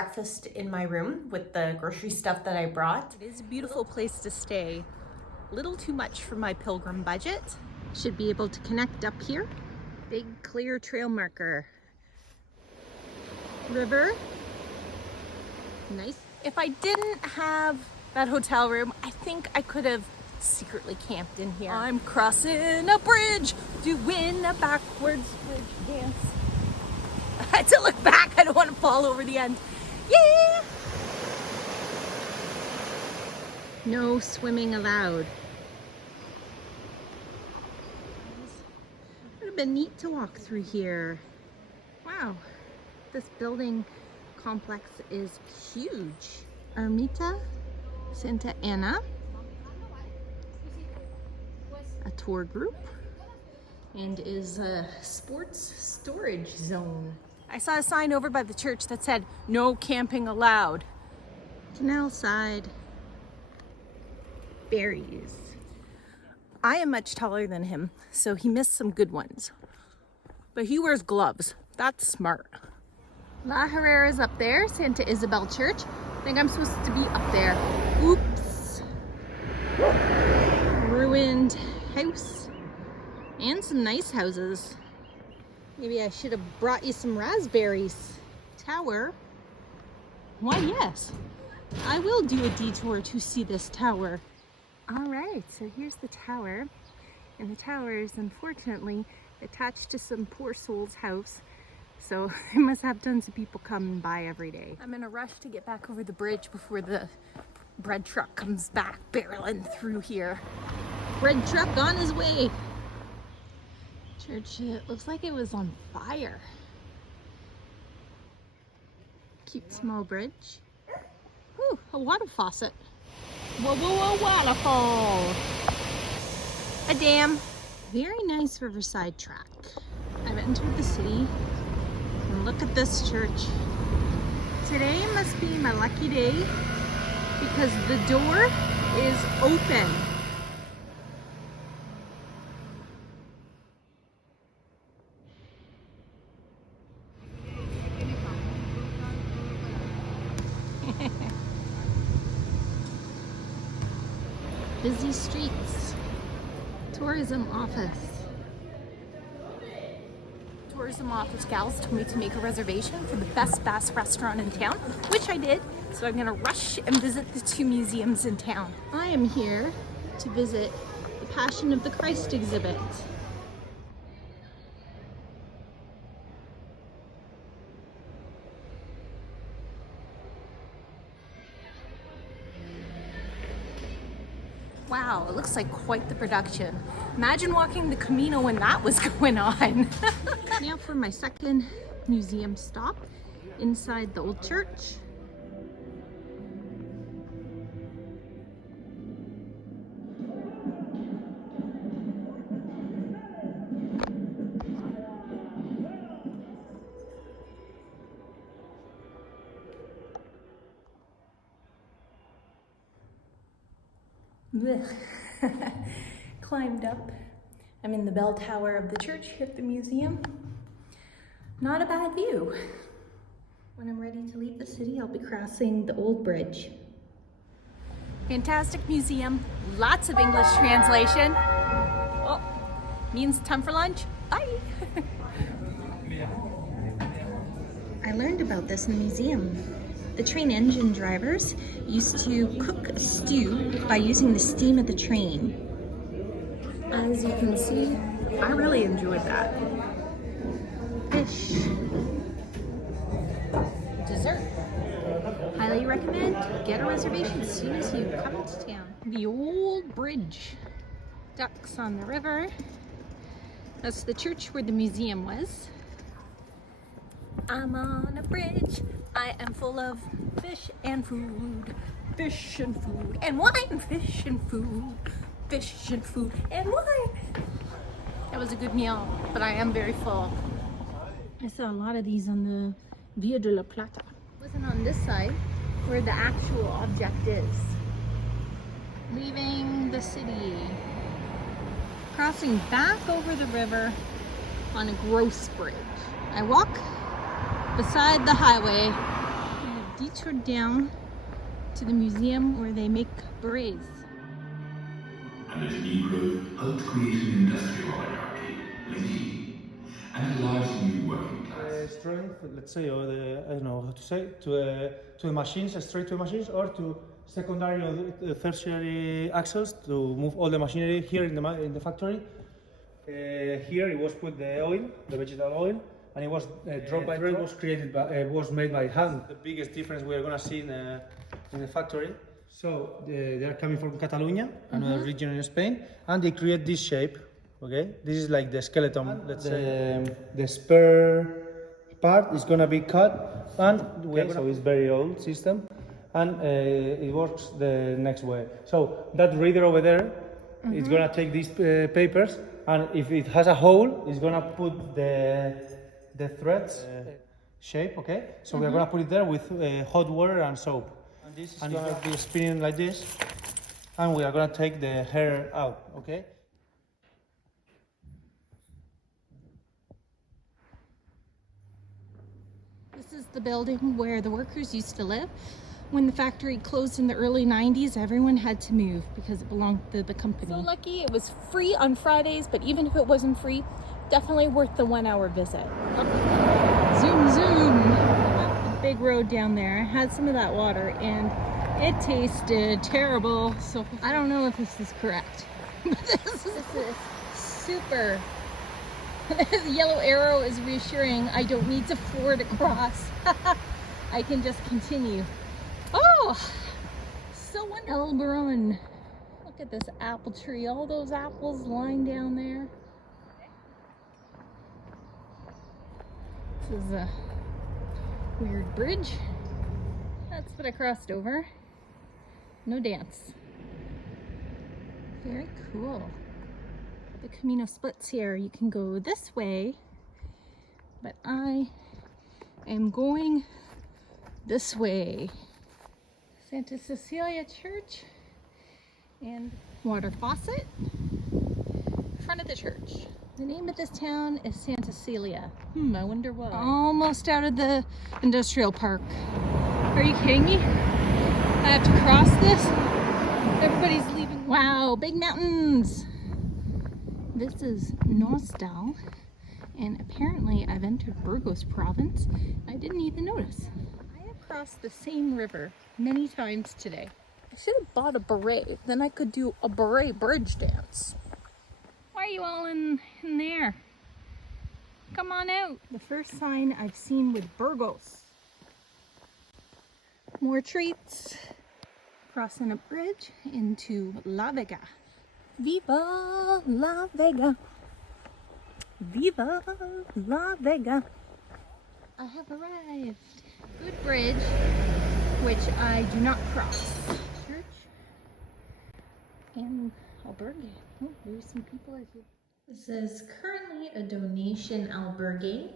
breakfast in my room with the grocery stuff that I brought. It is a beautiful place to stay. A little too much for my pilgrim budget. Should be able to connect up here. Big clear trail marker. River. Nice. If I didn't have that hotel room, I think I could have secretly camped in here. I'm crossing a bridge, doing a backwards bridge dance. I had to look back. I don't want to fall over the end. Yeah! No swimming allowed. It would have been neat to walk through here. Wow, this building complex is huge. Ermita Santa Ana, a tour group, and is a sports storage zone. I saw a sign over by the church that said, no camping allowed. Canal side. Berries. I am much taller than him, so he missed some good ones. But he wears gloves. That's smart. La Herrera's up there, Santa Isabel Church. I think I'm supposed to be up there. Oops. Ruined house. And some nice houses. Maybe I should have brought you some raspberries. Tower. Why, yes. I will do a detour to see this tower. All right, so here's the tower. And the tower is unfortunately attached to some poor soul's house. So I must have tons of people coming by every day. I'm in a rush to get back over the bridge before the bread truck comes back barreling through here. Bread truck on his way. Church, it looks like it was on fire. Cute small bridge. Ooh, a water faucet. Whoa, whoa, whoa, waterfall. A dam. Very nice riverside track. I've entered the city. And look at this church. Today must be my lucky day because the door is open. Busy streets. Tourism office. Tourism office gals told me to make a reservation for the best Basque restaurant in town, which I did. So I'm gonna rush and visit the 2 museums in town. I am here to visit the Passion of the Christ exhibit. Wow, it looks like quite the production. Imagine walking the Camino when that was going on. Now for my second museum stop inside the old church. Climbed up. I'm in the bell tower of the church here at the museum. Not a bad view. When I'm ready to leave the city, I'll be crossing the old bridge. Fantastic museum, lots of English translation. Oh, means time for lunch. Bye. I learned about this in the museum. The train engine drivers used to cook a stew by using the steam of the train. As you can see, I really enjoyed that. Fish. Dessert. Highly recommend. Get a reservation as soon as you come into town. The old bridge. Ducks on the river. That's the church where the museum was. I'm on a bridge. I am full of fish and food. Fish and food and wine. Fish and food. Fish and food and wine. That was a good meal, but I am very full. I saw a lot of these on the Via de la Plata. It wasn't on this side where the actual object is. Leaving the city. Crossing back over the river on a gross bridge. I walk beside the highway. I have detoured down to the museum where they make berets. And its new growth helped create an industrial oligarchy, and a large new working class. Strength, let's say, or the, I don't know how to say, to the machines, straight to the machines, or to secondary or tertiary axles to move all the machinery here in the factory. Here it was put the oil, the vegetable oil, and it was drop by drop was created by, was made by hand. The biggest difference we are gonna see in the factory. So they are coming from Catalonia, another region in Spain, and they create this shape. Okay, this is like the skeleton. Let's say the spare part is gonna be cut, and so it's very old system, and it works the next way. So that reader over there, it's gonna take these papers, and if it has a hole, it's gonna put the threads shape. Okay, so we're gonna put it there with hot water and soap, and this is gonna be spinning like this, and we are gonna take the hair out. Okay. This is the building where the workers used to live. When the factory closed in the early 90s, everyone had to move because it belonged to the company. So lucky it was free on Fridays, but even if it wasn't free, definitely worth the 1 hour visit. Zoom, zoom. The big road down there. I had some of that water and it tasted terrible. So I don't know if this is correct. But this is super. The yellow arrow is reassuring. I don't need to ford across. I can just continue. Oh, so wonderful. Elberon. Look at this apple tree. All those apples lying down there. This is a weird bridge. That's what I crossed over. No dance. Very cool. The Camino splits here. You can go this way, but I am going this way. Santa Cecilia Church and water faucet in front of the church. The name of this town is Santa Cecilia. I wonder why. Almost out of the industrial park. Are you kidding me? I have to cross this? Everybody's leaving. Wow, big mountains. This is Nostal, and apparently I've entered Burgos province. I didn't even notice. I have crossed the same river many times today. I should have bought a beret, then I could do a beret bridge dance. Why are you all in there? Come on out. The first sign I've seen with Burgos. More treats. Crossing a bridge into La Vega. Viva La Vega. Viva La Vega. I have arrived. Good bridge, which I do not cross. Church and albergue. Oh, there's some people I see. This is currently a donation albergue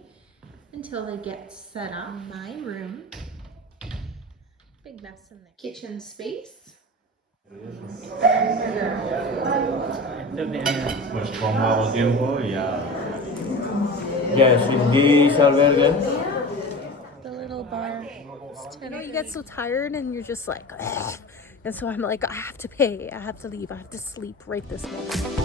until they get set up. My room. Big mess in there. Kitchen space. Pues como hago tiempo ya. Yes, in this albergue. The little bar. You know, you get so tired and you're just like, ugh. And so I'm like, I have to pay, I have to leave, I have to sleep right this moment.